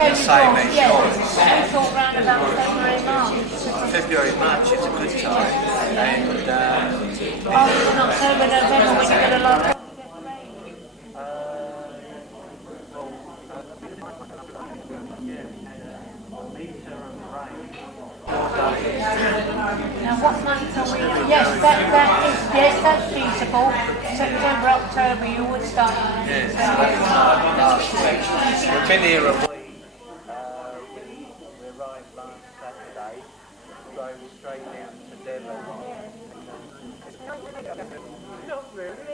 The same as Yeah, yours. we thought round about February, March. February, March is a good time. And After in October, November, when you're going to like. Now, what month are we in? Yes, yes, that's feasible. September, October, you would start. yes, last week. We've been here a week. We arrived last Saturday, drove straight down to Devon. Not really.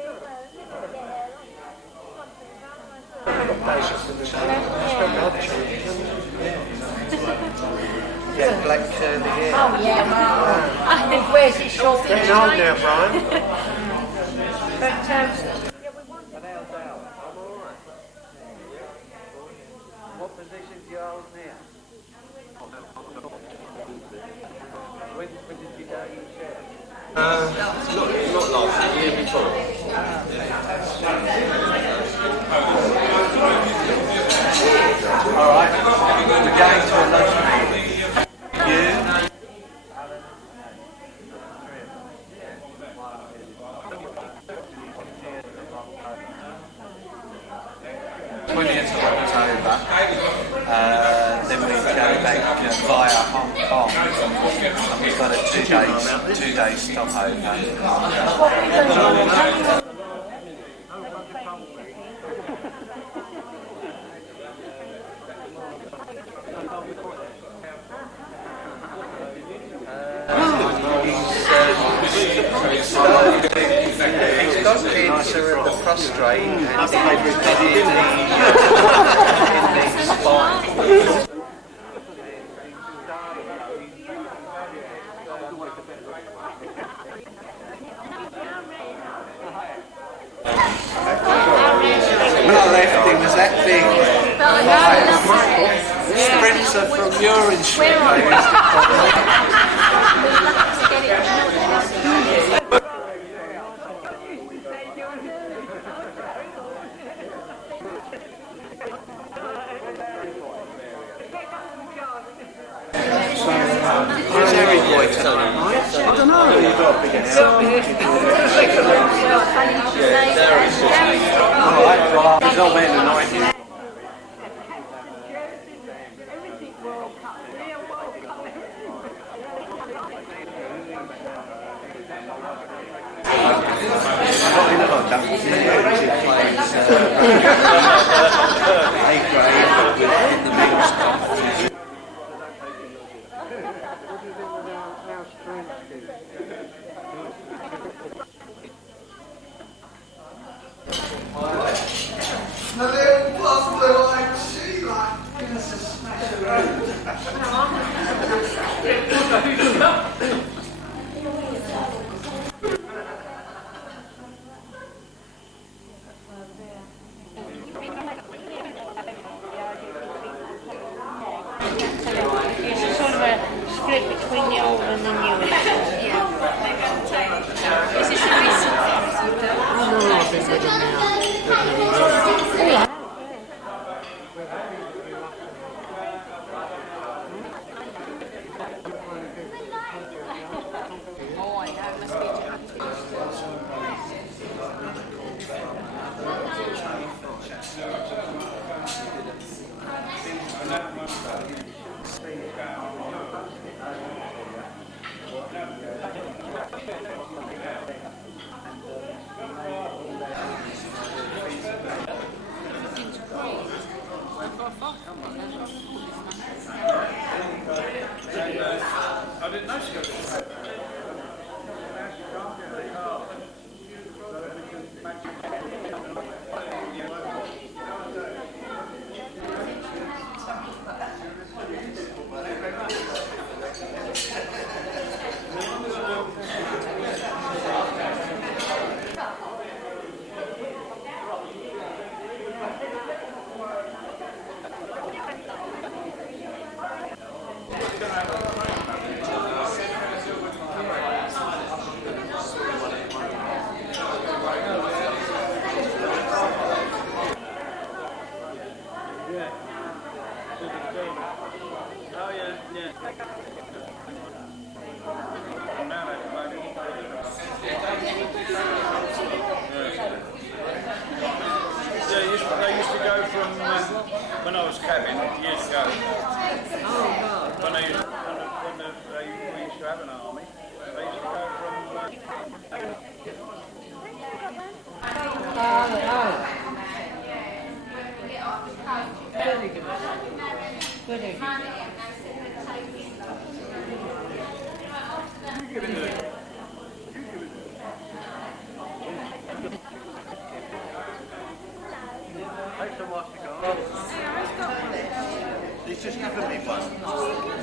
Yeah, black curly hair. Oh, yeah, well, I think where's it short? Getting old now, Brian. But, And how's Al? I'm alright. What position do you hold now? When did you go in chair? Not last year, before. Alright, we're going to a lunch meeting. You? 20th of October, then we go back via Hong Kong, and we've got a two-day stopover. He's got cancer of the prostate and in the spine. When I left, it was that big. Sprinter from your insurance. Where's Harry Boy tonight? I don't know. You've got a big ass. Alright, well, he's not meant to anoint you. It's sort of a split between the old and the new. Is this a recent thing you've done? No, I've been with him now. Oh, I know, it must be I didn't know she was. Yeah, they used to go from when I was cabin years ago. When we used to have an army, they used to go from. He's just given me one.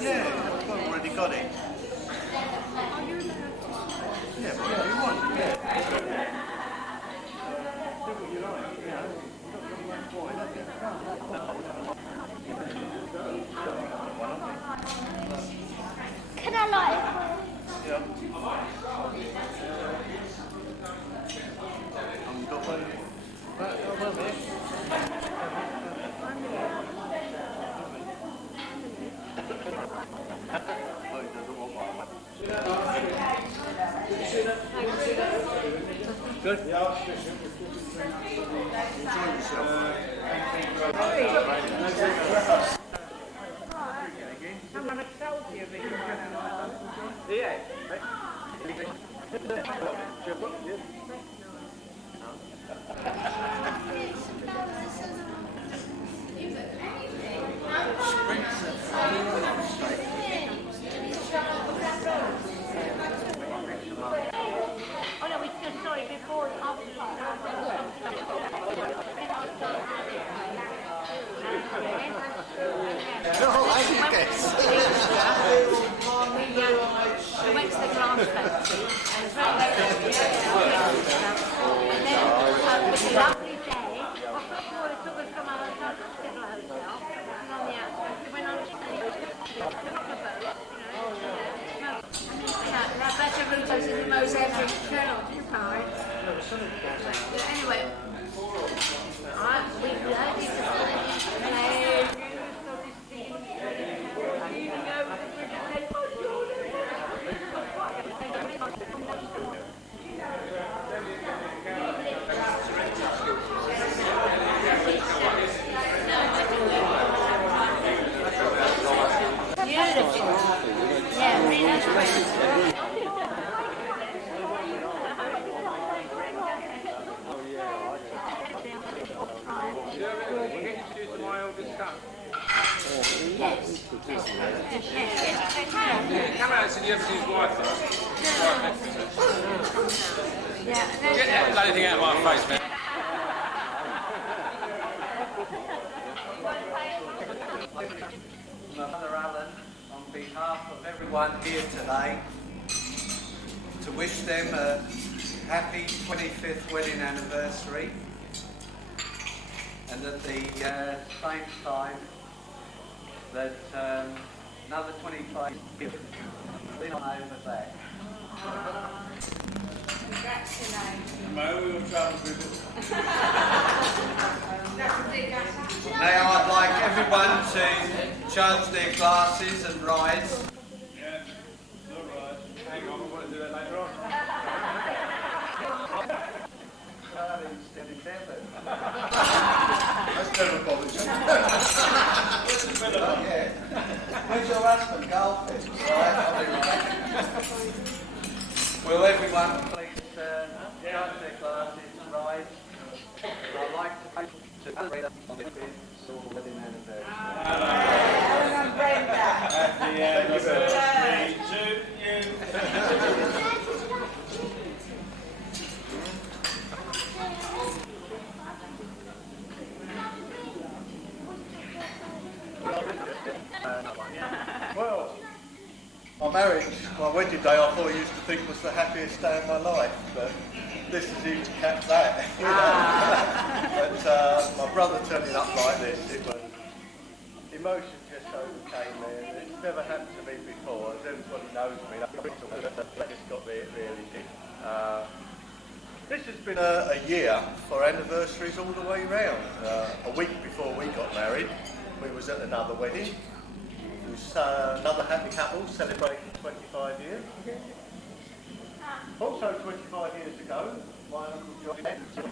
Yeah, I've already got it. Yeah, what do you want? Yeah. Do what you like, you know. Can I like? Yeah. Got one. Good. Enjoy yourself. Oh no, we just saw it before and after. We went to the glass factory and it was very late and then it was a lovely day. Well, it took us from our hotel to the hotel and on the outside we went on a there are better routes in the Mozambique Channel to the pirates. Anyway, we bloody yeah, really nice friends. Come out and see the MC's wife then. Get that bloody thing out of my face, man. Mother Allen, on behalf of everyone here today, to wish them a happy 25th wedding anniversary, and at the same time that another 25 years been on over there. Mo, we will travel with it. Now I'd like everyone to charge their glasses and rise. Yeah, all right. Hang on, we want to do that later on. That's terrible, Bobbage. Yeah. Where's your husband, golfing? Right, I'll be right. Will everyone please charge their glasses and rise? I'd like to celebrate on this wedding anniversary. Happy anniversary to you. Well, my marriage, my wedding day, I thought I used to think was the happiest day of my life, but this has even capped that. You know? But my brother turning up like this, it was emotion just overcame me. It's never happened to me before. As everybody knows me, that just got me. It really did. This has been a year for anniversaries all the way round. A week before we got married, we was at another wedding. Another happy couple celebrating 25 years. Also 25 years ago, my Uncle John went to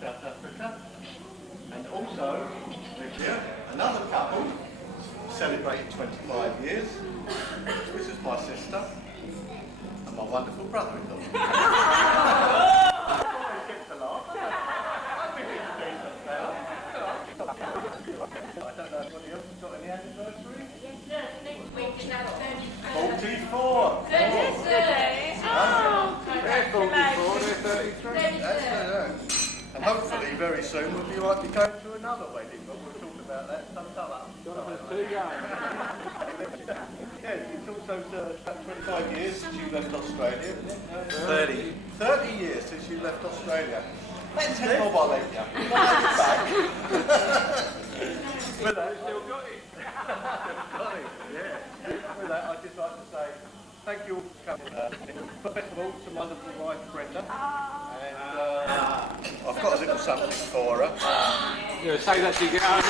South Africa. And also, another couple celebrating 25 years. This is my sister and my wonderful brother-in-law. I don't know if anybody else has got any anniversaries? Yes, next week is our 44! 33. And hopefully very soon we'll be right to go to another wedding, but we'll talk about that some other. Jonathan's too young. Yeah, it's also about 25 years since you left Australia, isn't it? 30. 30 years since you left Australia. That's 10 more by later. You're not having it back. With that, Still got it. got it, yeah. With that, I'd just like to say thank you all for coming. First of all, to my wonderful wife, Brenda. And I've got a little something for her. Yeah, say that to you get home.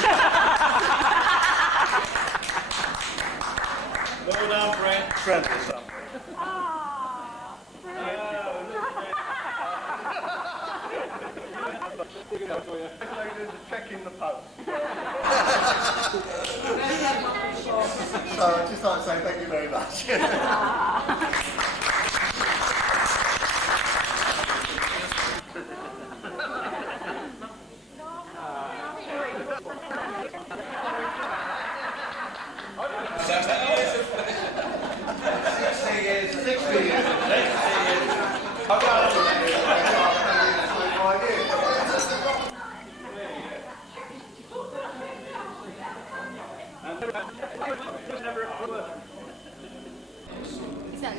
Well done, Brent. Brenda something. Congratulations, check in the post. So I'd just like to say thank you very much.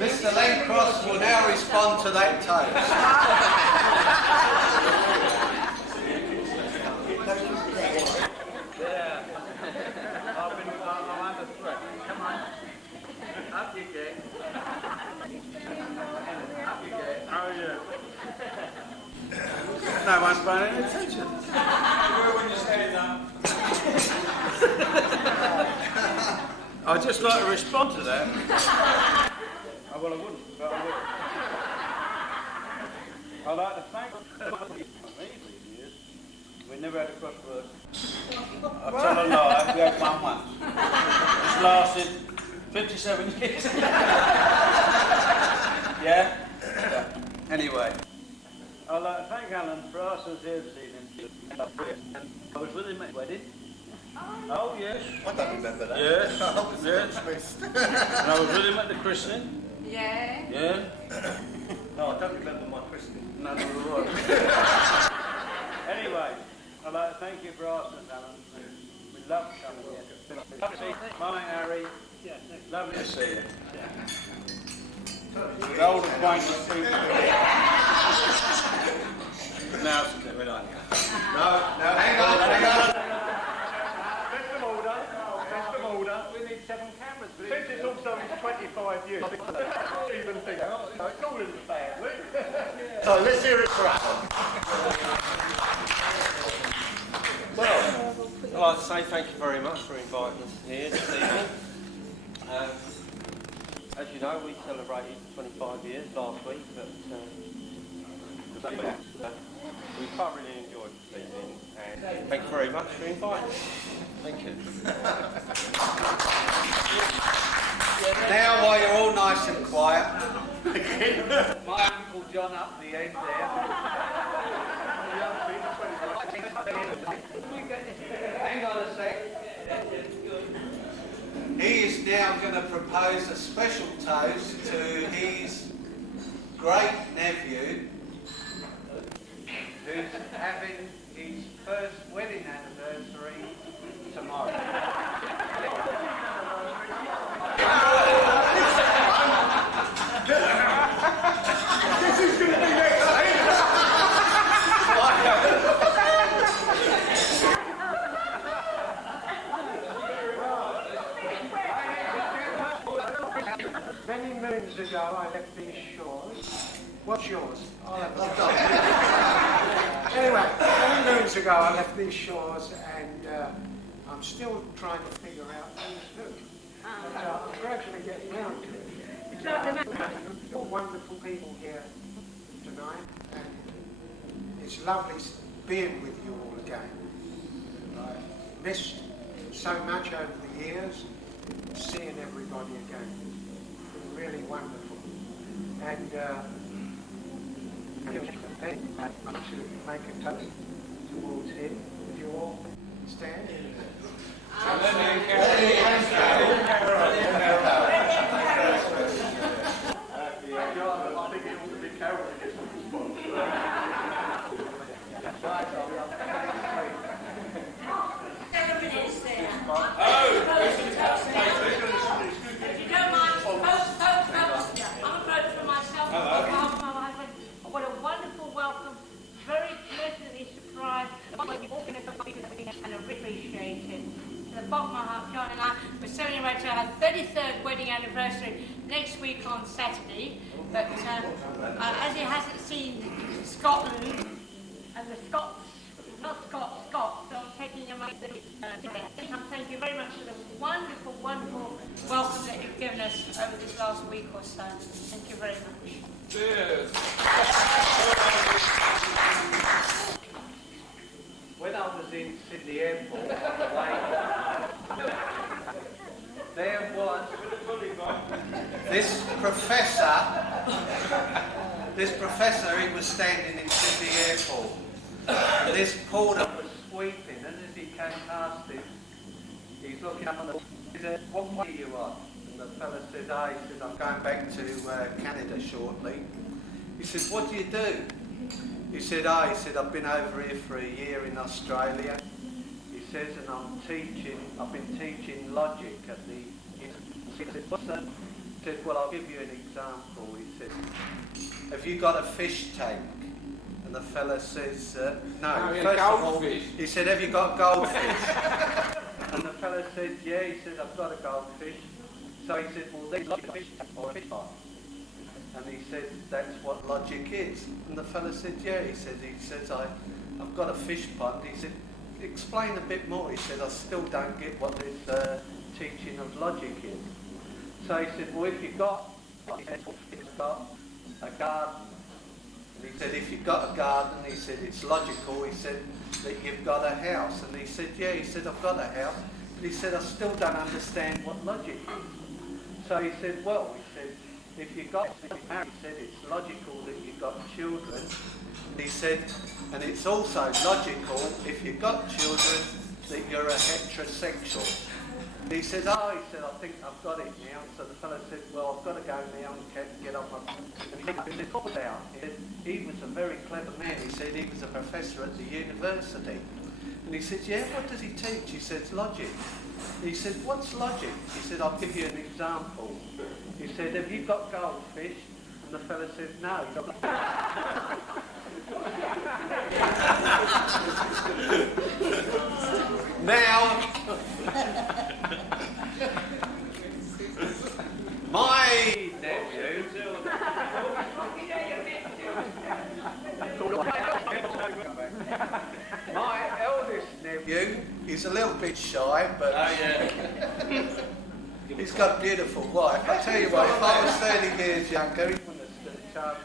Mr. Lencross will now respond to that toast. I'm under threat. Come on. Up you get. Up you get. Oh, yeah. No one's paying any attention. When you're standing up. I'd just like to respond to that. Oh, well, I wouldn't, but I would. I'd like to thank years. We never had a crossword. I'll tell a lie, we had one once. It's lasted 57 years. Yeah? Anyway, I'd like to thank Alan for asking us here this evening. I was with him at the wedding. Oh, yes. I don't remember that. Yes. I was Yes. And I was with him at the christening. Yeah. Yeah? No, I don't remember my christening. No, no, no. Anyway, I'd like to thank you for asking us, Alan. We love coming here. Lovely to see you. Mine, Harry. Lovely to see you. With old acquaintance people. Now, we're done. No, hang on. Best of order. We need 7 cameras. Since it's also 25 years, even think, it's all in the family. So let's hear it for Alan. Well, I'd like to say thank you very much for inviting us here this evening. As you know, we celebrated 25 years last week, but we thoroughly enjoyed this evening, and thank you very much for inviting us. Thank you. Now, while you're all nice and quiet, My Uncle John up the end there. hang on a sec. He is now going to propose a special toast to his great nephew, who's having his first wedding anniversary tomorrow. Many moons ago, I left these shores. What's yours? Anyway, many moons ago, I left these shores, and I'm still trying to figure out things to do. But I'm gradually getting round to it. It's like the man. You're wonderful people here tonight, and it's lovely being with you all again. I've missed so much over the years, seeing everybody again. Really wonderful. And I'm to make a toast towards him. If you all stand. What a wonderful welcome, very pleasantly surprised, and appreciated. To the bottom of my heart, John and I were celebrating our 33rd wedding anniversary next week on Saturday, but as he hasn't seen Scotland, and the Scots, not Scots, so I'm taking him out thank you very much for the wonderful, wonderful welcome that you've given us over this last week or so. Thank you very much. Cheers. When I was in Sydney Airport, there was This professor, he was standing in Sydney Airport. And this porter was sweeping, and as he came past him, he's looking up on the. He said, "What way are you on?" And the fella said, he said, "I'm going back to Canada shortly." He said, "What do you do?" He said, he said, "I've been over here for a year in Australia." He says, "And I've been teaching logic at the." He said, "What's that?" He said, "Well, I'll give you an example." He said, "Have you got a fish tank?" And the fella says, "No." No, First of all, goldfish. he said, "Have you got goldfish?" and the fella said, "Yeah." He said, "I've got a goldfish." So he said, "Well, there's like a fish tank or a fish pond." And he said, "That's what logic is." And the fella said, "Yeah." He says, I've got a fish pond." He said, "Explain a bit more." He said, "I still don't get what this teaching of logic is." So he said, "Well, if you've got a garden," and he said, "If you've got a garden," he said, "it's logical." He said, "that you've got a house." And he said, "Yeah." He said, "I've got a house." But he said, "I still don't understand what logic is." So he said, "Well," he said, "if you've got married," he said, "it's logical that you've got children." And he said, "And it's also logical, if you've got children, that you're a heterosexual." And he said, he said, "I think I've got it now." So the fellow said, "Well, I've got to go now and get on my..." And he said, he was a very clever man. He said he was a professor at the university. And he said, "Yeah, what does he teach?" He said, "Logic." And he said, "What's logic?" He said, "I'll give you an example." He said, "Have you got goldfish?" And the fellow said, "No." Now, my nephew, my eldest nephew, he's a little bit shy, but he's got a beautiful wife. I tell you what, if I was 30 years younger, he wouldn't have stood a chance.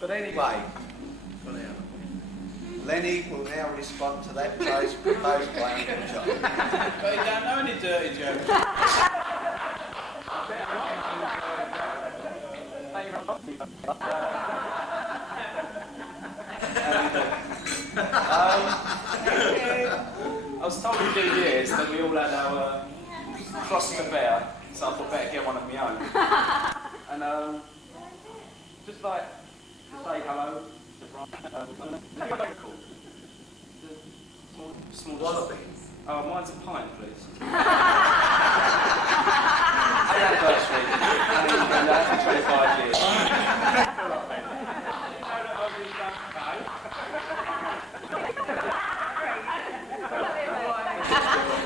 But anyway, Lenny will now respond to that toast proposed by Uncle John. But you don't know any dirty jokes. I was told in 2 years that we all had our cross to bear, so I thought better get one of my own. And just like to say hello to Brian. Small Wallaby. Oh, mine's a pint, please. Anniversary. And we've been there for 25 years.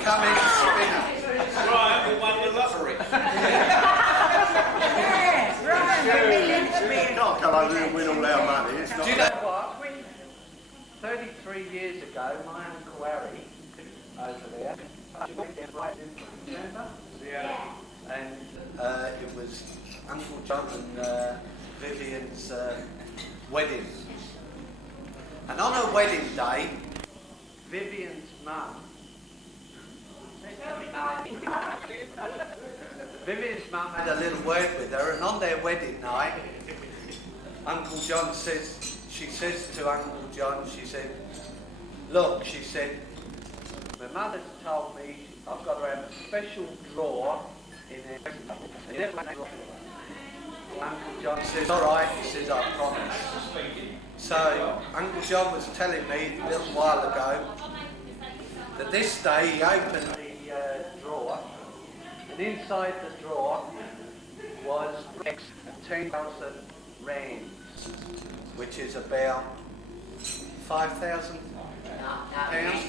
Coming spinner. Right, we won the lottery. Right, You can't come over here and win all our money. It's not. Do you know what? 33 years ago, my Uncle Harry, over there, remember? Yeah. And It was Uncle John and Vivian's wedding. And on her wedding day, Vivian's mum had a little word with her, and on their wedding night, Uncle John she says to Uncle John, she said, look, she said, my mother's told me I've got to have a special drawer in there. Uncle John says, all right, he says, I promise. So Uncle John was telling me a little while ago that this day he opened The drawer, and inside the drawer was 10,000 rands. which is about 5,000 It used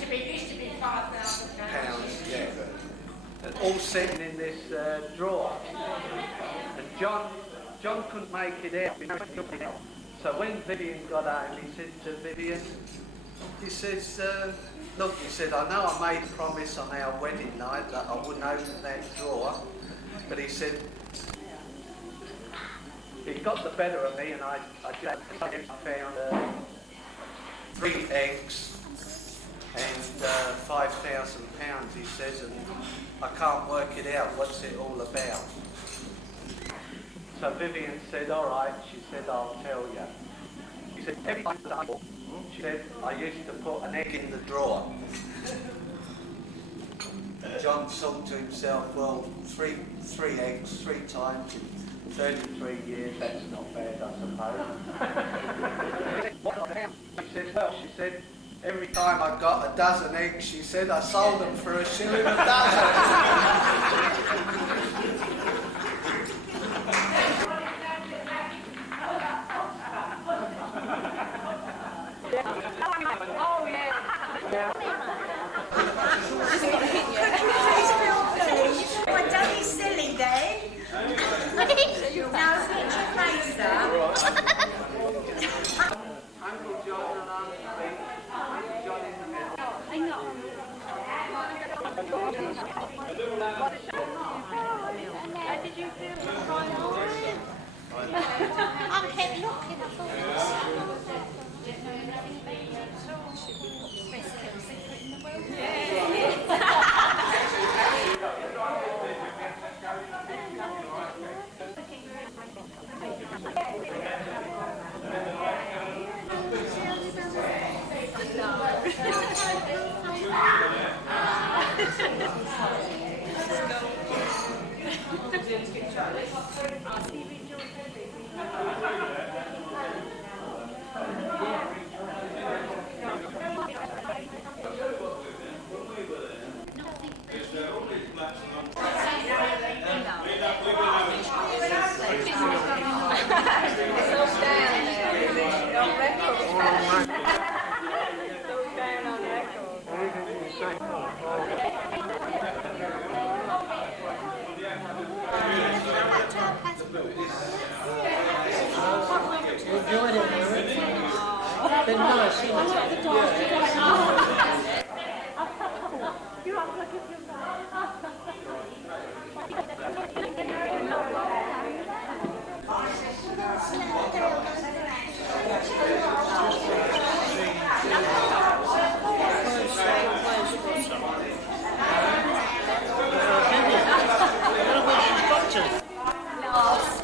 to be £5,000. pounds, yeah. And all sitting In this drawer, and John couldn't make it out. So when Vivian got home, he said to Vivian, he says, look, he said, I know I made a promise on our wedding night that I wouldn't open that drawer, but he said, it got the better of me, and I just found 3 eggs and £5,000, he says, and I can't work it out. What's it all about? So Vivian said, all right. She said, I'll tell you. She said, every time she said, I used to put an egg In the drawer. John thought to himself, well, three eggs 3 times in 33 years, That's not bad, I suppose. She said, every time I got a dozen eggs, she said, I sold them for £1 a dozen. Oh, yeah. Well, don't be silly then. Now get your face up. Uncle John and Aunt Pete, Uncle John in the middle. I know. How did you feel when crying over it? I kept looking, I thought it was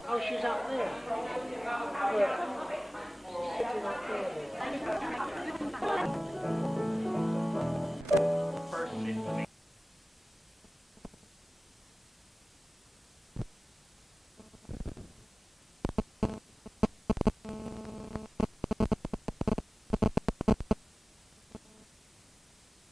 Oh, she's up there. Yeah. Sitting up there.